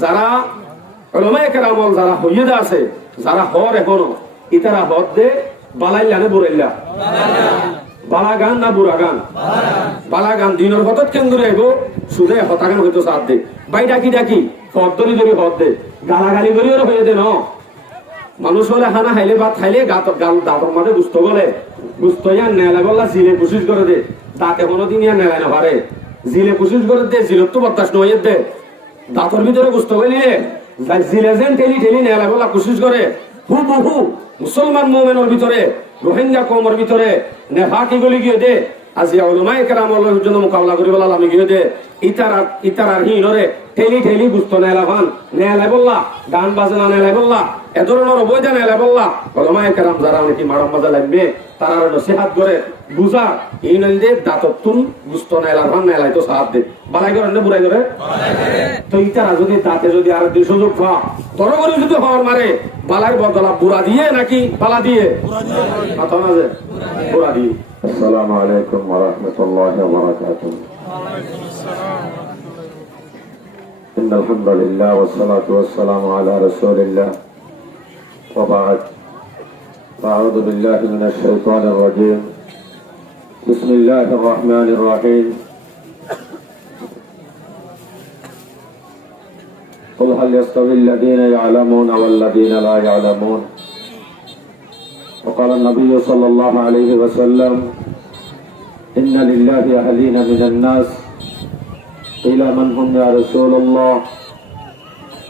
যারা উলামায়ে কেরাম যারা হইয়ে আছে, যারা হর এখনো ইতারা হদ দে বালাইলা না বুরাইলা, বালা গান না বুড়া গান, বালা গান দিনের হতত কেন্দ্রে আইব সুদে হতাগান হইতো সাথ দে বাই ডাকি ডাকি হদ ধরি ধরি হদ দে গালাগালি করিও হয়ে দে ন মানুষ হলে হানা খাইলে ভাত খাইলে দাঁতর মাঝে বুঝতে গলে বুঝতে ইয়া নেলা বললা জিলে কোশিশ করে দে দাঁতে কোনোদিন ইয়া নেলাই না পারে জিলে কোশিশ করে দে জিলত তো বরদাস্ত নয় দে দাঁতর ভিতরে বুঝতে গেলি জিলে যেন ঠেলি ঠেলি নেলা বললা কোশিশ করে হু বহু মুসলমান মোমেনের ভিতরে রোহিঙ্গা কমের ভিতরে নেফাকি গলি গিয়ে দে আজি উলামায়ে কেরামের জন্য মোকাবিলা করি বলা আমি গিয়ে দে ইতারার হিনরে ঠেলি ঠেলি বুঝতো নেলা ভান নেলাই বললা গান বাজনা নেলাই বললা এ ধরনের অবৈধ নেলাই বললা উলামায়ে কেরাম যারা নাকি মারম বাজা লাগবে তারা নসিহত করে বুঝা এই নল দে দাঁততুন বুঝতো নেলা ভান নেলাই তো সাথ দে বালাই করে না বুড়াই করে তো ইতারা যদি দাঁতে যদি আর দুই সুযোগ পা তর করে যদি হওয়ার মারে বালাই বদলা বুড়া দিয়ে নাকি বালা দিয়ে মাথা না যে বুড়া দিয়ে। السلام عليكم ورحمة الله وبركاته. إن الحمد لله والصلاة والسلام على رسول الله وبعد فأعوذ بالله من الشيطان الرجيم بسم الله الرحمن الرحيم قل هل يستوي الذين يعلمون والذين لا يعلمون وقال النبي صلى الله عليه وسلم إن لله أهلين من الناس قيل من هم يا رسول الله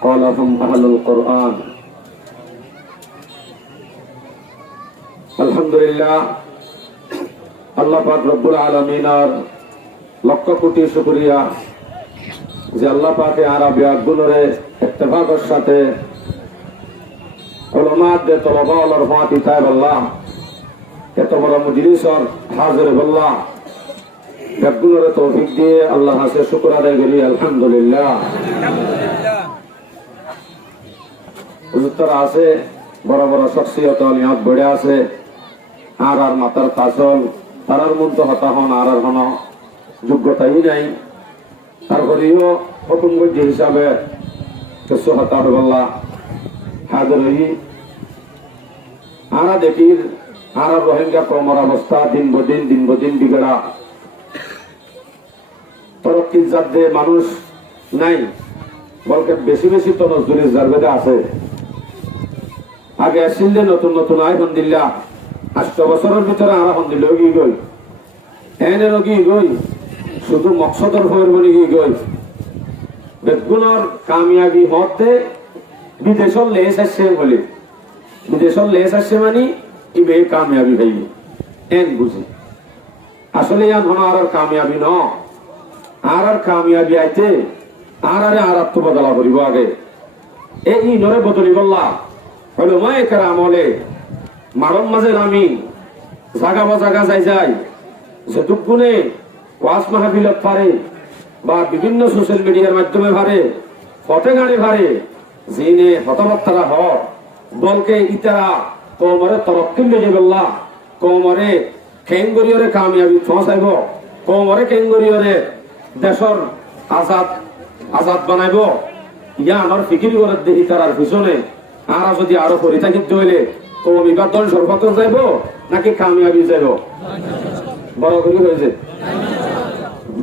قال هم أهل القرآن. الحمد لله আল্লাহ পাক রব্বুল আলামিনের লক্ষ কোটি শুকরিয়া যে আল্লাহ পাকে আরবি আগুনরে ইত্তেফাকের সাথে উলামাত দে তলবা ওয়ালার ফাতি তাই আল্লাহ এত বড় মজলিসর হাজির বল্লাহ বেগুনরে তৌফিক দিয়ে আল্লাহ হাসে শুকর আদায় করি আলহামদুলিল্লাহ। হুজুর আছে বড় বড় শখসিয়ত নিয়ত বড়ে আছে আর মাতার তাসল তারার মধ্যে হতা হন আর হন যোগ্যতাই নাই তারপরেও হুকুমগঞ্জ হিসাবে কিছু হতা বল্লাহ হাজির হই আরা দেখি আর রোহিঙ্গা কমর অবস্থা দিন বদিন বিগড়া তরক্কি জাদে মানুষ নাই বলকে বেশি বেশি তো নজরুল জারবেদা আছে আগে আসলে নতুন নতুন আয় হন্দিল্লা 8 বছরের ভিতরে আর হন্দিল গিয়ে গই এনে গিয়ে গই শুধু মকসদর হয়ে বলে গিয়ে গই বেগুনের কামিয়াবি হতে বিদেশের লেস আসছে বলে বিদেশের লেস আসছে মানে ইবে কামিয়াবি ভাই এন বুঝি আসলে ইয়ান হন আর কামিয়াবি ন আর কামিয়াবি আইতে আর তো বদলা করিব আগে এই নরে বদলি বললা উলামায়ে কেরাম হলে মারম মাঝে আমি জাগা বা জাগা যাই যেটুকুনে ওয়াজ মাহফিলত পারে বা বিভিন্ন সোশ্যাল মিডিয়ার মাধ্যমে পারে ফটে গাড়ি ভারে জিনে হতবার্তারা হর বলকে ইতারা কমরে তরক্কি লেগে বললা কমরে কেঙ্গরিয়রে কামিয়াবি পৌঁছাইব কমরে কেঙ্গরিয়রে দেশর আজাদ বানাইব ইয়া আনার ফিকির করে দেখি তার পিছনে আর যদি আরো করে থাকি হইলে কম এবার দল সর্বত যাইব নাকি কামিয়াবি যাইব বড় করি হয়েছে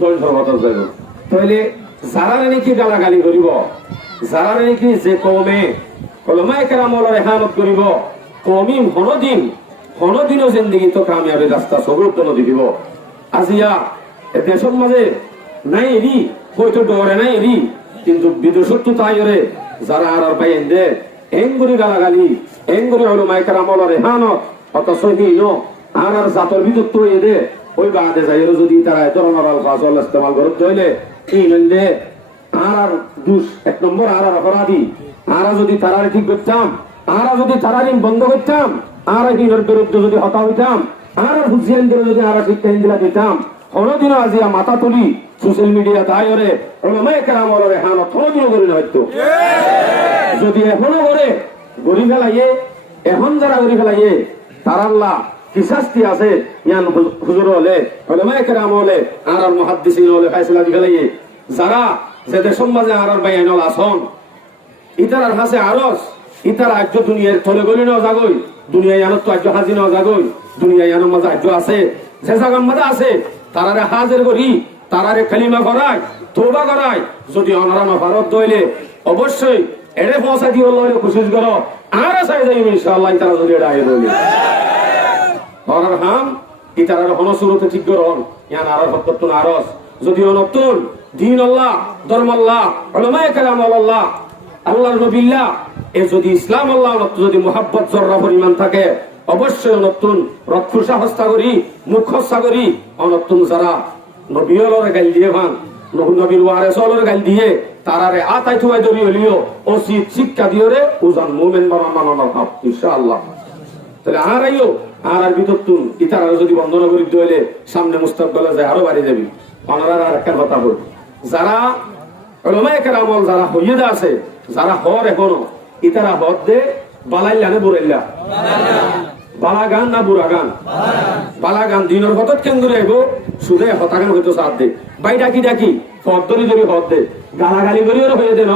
দল সর্বত যাইব তাহলে যারা নাকি গালাগালি করিব যারা নাকি যে কমে উলামায়ে কেরামের ইহানত করিব কমি হনদিনও জিন্দেগি তো কামিয়াবি রাস্তা সবুর জন্য দিব আজিয়া দেশের মাঝে নাই এরি হয়তো ডরে নাই এরি কিন্তু বিদেশত তো তাই রে যারা আর বাইন দে এঙ্গুরি গালাগালি এঙ্গুরি উলামায়ে কেরামের ইহানত অত সহিন আর জাতর ভিতর তো এদে ওই বাদে যাইর যদি তারা ধরনের আলফাজ ইস্তেমাল করতে হইলে এই নইলে আর দুষ এক নম্বর আর অপরাধী আর যদি তারারে ঠিক করতাম আর যদি তারারি বন্ধ করতাম আর হিনের বিরুদ্ধে যদি হতা হইতাম আর হুসিয়ানদের যদি আর শিক্ষা দিলা দিতাম কোনদিনও আজিয়া মাথা তুলি সোশ্যাল মিডিয়া তাইরে উলামায়ে কেরামের ইহানত কোনদিনও করি না হয়তো যদি এখনো করে গরি ফেলাইয়ে এখন যারা গরি ফেলাইয়ে তার আল্লাহ কি শাস্তি আছে ইয়ান হুজুর হলে উলামায়ে কেরাম হলে আর মুহাদ্দিসিন হলে ফয়সালা দি ফেলাইয়ে যারা যে দেশের মাঝে আর বাইনল আসন ইতারার হাসে আরস ইতার আজ্য দুনিয়ার তলে গলি ন জাগই দুনিয়ায় আনত তো আজ্য হাজি ন জাগই দুনিয়ায় আনো মাঝে আজ্য আছে যে জাগার মাঝে আছে তারারে হাজির করি তারারে কালিমা করায় তওবা করায় যদি অনারা নফারত দইলে অবশ্যই এড়ে পৌঁছা দিয়ে আল্লাহরে কোশিশ করো আর চাই যাই ইনশাআল্লাহ তারা যদি এটা আয়ে দইলে হরার হাম ইতারার হনসুরতে ঠিক করন ইয়ান আর হত্তন আরস যদি নতুন দিন আল্লাহ ধর্ম আল্লাহ উলামায়ে কেরাম আল্লাহ আল্লাহর নবিল্লাহ এ যদি ইসলাম আল্লাহ যদি মুহাব্বত জররা পরিমাণ থাকে অবশ্যই নতুন রক্ষুষা হস্তা করি মুখস্থা করি অনতুন যারা নবীর গাল দিয়ে ভান নবীর ওয়ারেসলের গাল দিয়ে তারারে আতাই থুয়াই ধরি হলিও উচিত শিক্ষা দিওরে উজান মুমিন বাবা মানানোর ভাব ইনশাআল্লাহ তাহলে আর আইও আর ভিতর তুন ইতারা যদি বন্ধন করি দইলে সামনে মুস্তাকবালে যায় আরো বাড়ি যাবি অনারা আর একটা কথা বল যারা উলামায়ে কেরাম যারা হইয়দা আছে যারা হর এখনো ইতারা হদ দে বালাইলা না বুরাইলা বালা গান না বুড়া গান বালা গান দিনের হতত কেন্দ্রে এগো সুদে হতাগান হইতো সাথ দে বাই ডাকি ডাকি হদ ধরি ধরি হদ দে গালাগালি করিও হয়ে দে ন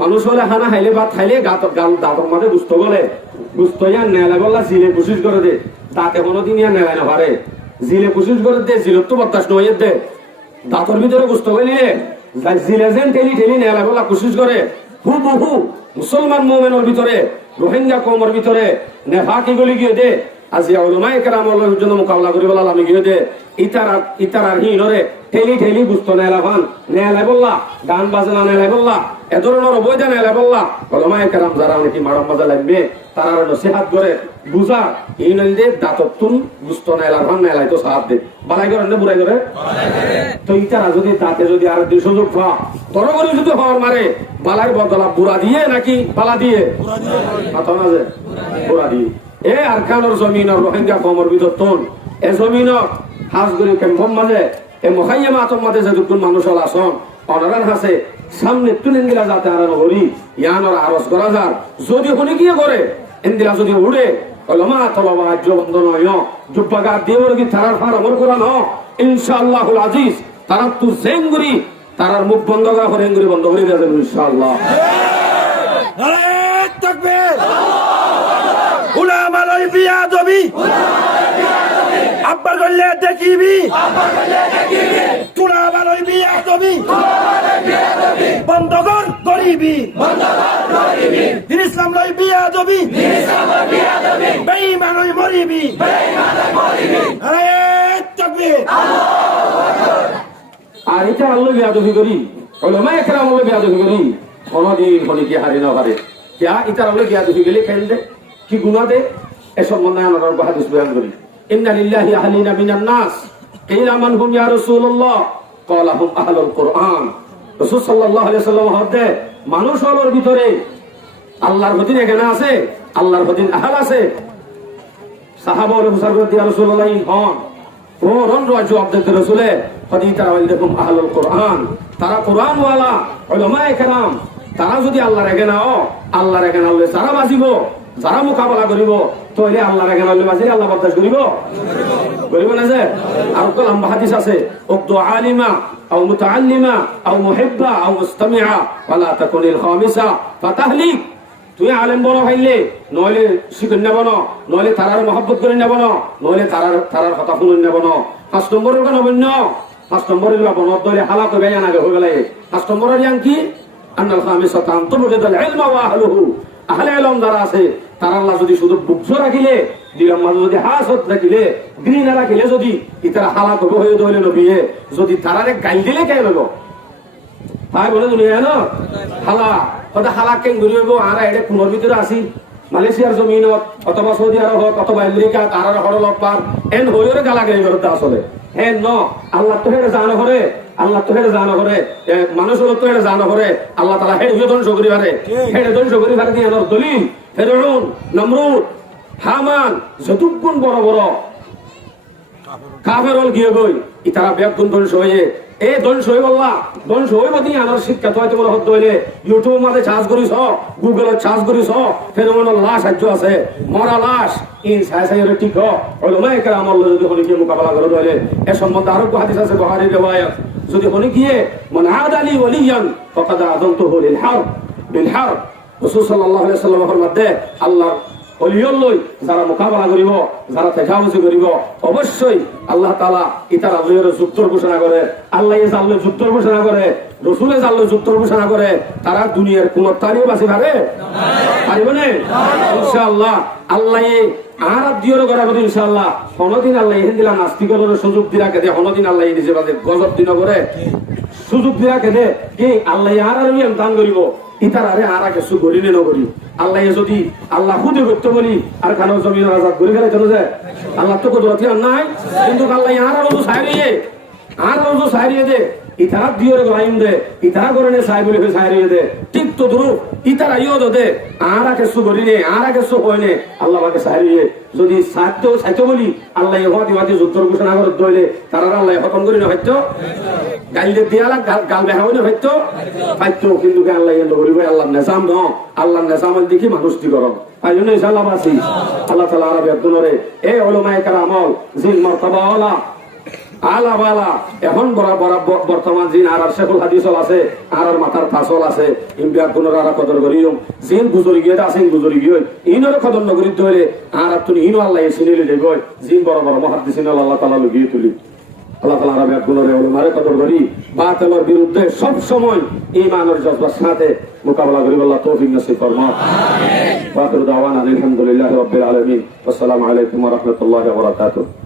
মানুষ হলে খানা খাইলে ভাত খাইলে গাল দাঁতর মাঝে গুস্ত গলে গুস্ত ইয়া নেলা বললা জিলে কোশিশ করে দে দাঁতে কোনোদিন ইয়া নেলাই না পারে জিলে কোশিশ করে দে জিলত তো বরদাস নয় দে দাঁতর ভিতরে গুস্ত গলিলে জিলে যেন ঠেলি ঠেলি নেলা বললা কোশিশ করে হু বহু মুসলমান মোমেনের ভিতরে রোহিঙ্গা কৌমের ভিতরে নেফাকি গলি গিয়ে দে আজি উলামায়ে কেরামের জন্য মোকাবিলা করি বলা আমি গিয়ে দে ইতারার হিনরে ঠেলি ঠেলি গুস্ত নেলা ভান নেলা বললা গান বাজনা নেলা বললা এ ধরনের অবৈধ নেলা বললা উলামায়ে কেরাম যারা অনেকে মারম মজা লাগবে তারা নসিহত করে বুঝা এই নল দে দাঁততুন গুস্ত নেলা ভান নেলাই তো সাথ দে বালাই করে না বুড়াই করে তো ইতারা যদি দাঁতে যদি আর দুই সুযোগ পা তর করে যদি হওয়ার মারে বালাই বদলা বুড়া দিয়ে নাকি বালা দিয়ে কথা না যে বুড়া দিয়ে এ আরকানোর জমিনের রোহিঙ্গা কমর ভিতর তোন এ জমিনক হাজগুড়ি কেম্পম মাঝে এ মহাইয়ামা আতম মাঝে যে দুগুণ মানুষ হল আসন অনারান হাসে সামনে তুলেন দিলা যাতে আর হরি ইয়ানর আরস করা যার যদি হনি গিয়ে করে এন্দিলা যদি উড়ে ওলামা তলাবা আজ্য বন্ধন হয় জুব্বাগা দেবর কি তারার ফার আমর করা ন ইনশাআল্লাহুল আজিজ তারা তু জেঙ্গুরি তারার মুখ বন্ধ করা হরেঙ্গুরি বন্ধ করে দেওয়া যাবে ইনশাআল্লাহ নারায়ে তাকবীর উলামা লই বিয়া দবি আব্বার গল্লে দেখিবি তুলা বালই বিয়া দবি বন্ধ কর গরিবি দিন ইসলাম লই বিয়া দবি বেঈমান লই মরিবি নারায়ে তাকবীর আর এটা আল্লাহ বিয়াদবি করি উলামায়ে কেরাম আল্লাহ বিয়াদবি করি কোনদিন হনি কি হারি না পারে কিয়া এটা আল্লাহ বিয়াদবি গেলে কেন দে কি গুনাহ দে এ সম্বন্ধে আমরা হাদিস বয়ান করি ইন্না লিল্লাহি আহলিনা মিনান নাস কিলা মান হুম ইয়া রাসূলুল্লাহ ক্বালা হুম আহলুল কুরআন রাসূল সাল্লাল্লাহু আলাইহি ওয়াসাল্লাম হতে মানুষ হলোর ভিতরে আল্লাহর প্রতি এখানে আছে আল্লাহর প্রতি আহল আছে সাহাবা ও মুসাররদি রাসূলুল্লাহ হন ওরন রাজু আব্দুল রাসূলে হদি তারা ওয়াইলাকুম আহলুল কুরআন তারা কুরআন ওয়ালা উলামায়ে কেরাম তারা যদি আল্লাহর এখানে আল্লাহর এখানে আল্লাহ সারা বাজিব যারা মোকাবেলা করিব তাহলে আল্লাহর এখানে আল্লাহ বাজি আল্লাহ বরদাস্ত করিব না যে আর কত লম্বা হাদিস আছে উকদু আলিমা আও মুতাআল্লিমা আও মুহিব্বা আও মুস্তামিআ ওয়ালা তাকুনিল খামিসা ফাতাহলিক তুই আলেম বনো ভাইলে নইলে শিখন নেব না নইলে তারার মহব্বত করে নেব না নইলে তারার কথা শুনুন নেব না 5 নম্বরের কেন বন্য 5 নম্বরের বনত দলে হালাত বেয়ান আগে হয়ে গেলে 5 নম্বরের ইয়াং কি আন্নাল খামিসা তানতুবুদুল ইলমা ওয়া আহলুহু আহলে ইলম যারা আছে তারা আল্লাহ যদি শুধু বুকস রাখিলে দিলাম মাঝে যদি হাসত রাখিলে গ্রিন রাখিলে যদি ইতারা হালাত হয়ে দইলে নবিয়ে যদি তারারে গাইল দিলে কে হলো তাই বলে দুনিয়া না হালা কথা হালা কেন ঘুরিব আর এটা কোনোর ভিতরে আসি মালয়েশিয়ার জমিনত অথবা সৌদি আরব অথবা আমেরিকা তারার হরল পার এন হইরে গালাগালি করতে আসলে হ্যাঁ ন আল্লাহ তো হেরে জানো করে আল্লাহ তো হেরে জানো করে মানুষ হলো তো হেরে জানো করে আল্লাহ তাআলা হেরে ধ্বংস করি পারে হেরে ধ্বংস করি পারে দিয়ে দলিল ফিরআউন নমরুদ হামান যতগুণ বড় বড় কাফেরল গিয়ে গই ইতারা ব্যাগুণ ধ্বংস হয়ে এ ধ্বংস হয়ে বললা ধ্বংস হয়ে বাদি আমার শিক্ষা তো হয়তো বড় হতে হইলে ইউটিউব মাঝে চার্জ করিস গুগলে চার্জ করিস ফেরোমনের লাশ সাহায্য আছে মরা লাশ ইন সাই সাই ঠিক ওলামায়ে কেরাম আল্লাহ যদি হনি গিয়ে মোকাবেলা করে ধরে এ সম্বন্ধে আরো হাদিস আছে বুখারীর রিওয়ায়াত যদি হনি গিয়ে মান আদালি ওয়ালিয়ান ফাকাদ আযানতুহু লিল হারব বিল হারব রাসূল সাল্লাল্লাহু আলাইহি ওয়াসাল্লামের মধ্যে আল্লাহ অলিয়ল্লই যারা মোকাবেলা করিব, যারা তেজাউজি করিব, অবশ্যই আল্লাহ তাআলা ইতার আল্লাহর যুদ্ধর ঘোষণা করে, আল্লাহ আল্লাহ যুদ্ধর ঘোষণা করে, রসুলে আল্লাহ যুদ্ধর ঘোষণা করে, তারা দুনিয়ার কোন তারিও বাঁচি পারে পারিব না ইনশাআল্লাহ। আল্লাহ আর দিওর করা কথা ইনশাআল্লাহ। কোনদিন আল্লাহ এখান দিলা নাস্তিকের সুযোগ দিয়া কেদে, কোনদিন আল্লাহ নিজে বাদে গজব দিন করে সুযোগ দিয়া কেদে কি আল্লাহ আর দান করিব ইতার আরে আর কিছু করি নে নকরি। আল্লাহ যদি আল্লাহ খুদে করতে বলি আর কানো জমিন আজাদ করে ফেলে চলে যায়, আল্লাহ তো কুদরতি আর নাই, কিন্তু আল্লাহ আর রোজু সাইরিয়ে দে ইতারা দিওর গলাইম দে, ইতারা করে নে সাই বলে সাইরিয়ে দে, ঠিক তো ধরু ইতারা ইও দে আর কিছু করি নে, আর কিছু কই নে, আল্লাহ পাকে সাইরিয়ে যদি সাইতো বলি আল্লাহ হদি হদি যুদ্ধর ঘোষণা করে দইলে তারা আল্লাহ খতম করি না হয়তো গাইলে দিয়ালা গাল বেহাও না হয়তো পাইতো, কিন্তু আল্লাহ এন্ড করিব আল্লাহ নেজাম ন, আল্লাহ নেজামল দেখি মানুষ দি করম তাই জন্য ইনশাআল্লাহ বাসি আল্লাহ তাআলা আরবে গুণরে এ উলামায়ে কেরামল জিন মারতাবা ওয়ালা আলা বালা এখন বর্তমান জিন আর শেখুল হাদিসল আছে আর মাথার ফাসল আছে ইমবিয়া গুণর আর কদর করিম জিন গুজরি গিয়ে আছেন গুজরি গিয়ে ইনর কদর নগরী ধরে আর তুমি ইনো আল্লাহ চিনিলে দেব জিন বড় বড় মহাদ্দিসিন আল্লাহ তাআলা লুকিয়ে তুলি। আল্লাহ তাআলা আরবে গুণরে উলামায়ে কদর করি বাতিলের বিরুদ্ধে সব সময় ঈমানের জজবার সাথে মোকাবেলা করি। আল্লাহ তৌফিক নসিব ফরমাও। আমিন। ওয়া আখিরু দাওয়ানা আলহামদুলিল্লাহি রাব্বিল আলামিন। আসসালামু আলাইকুম ওয়া রাহমাতুল্লাহি ওয়া বারাকাতুহু।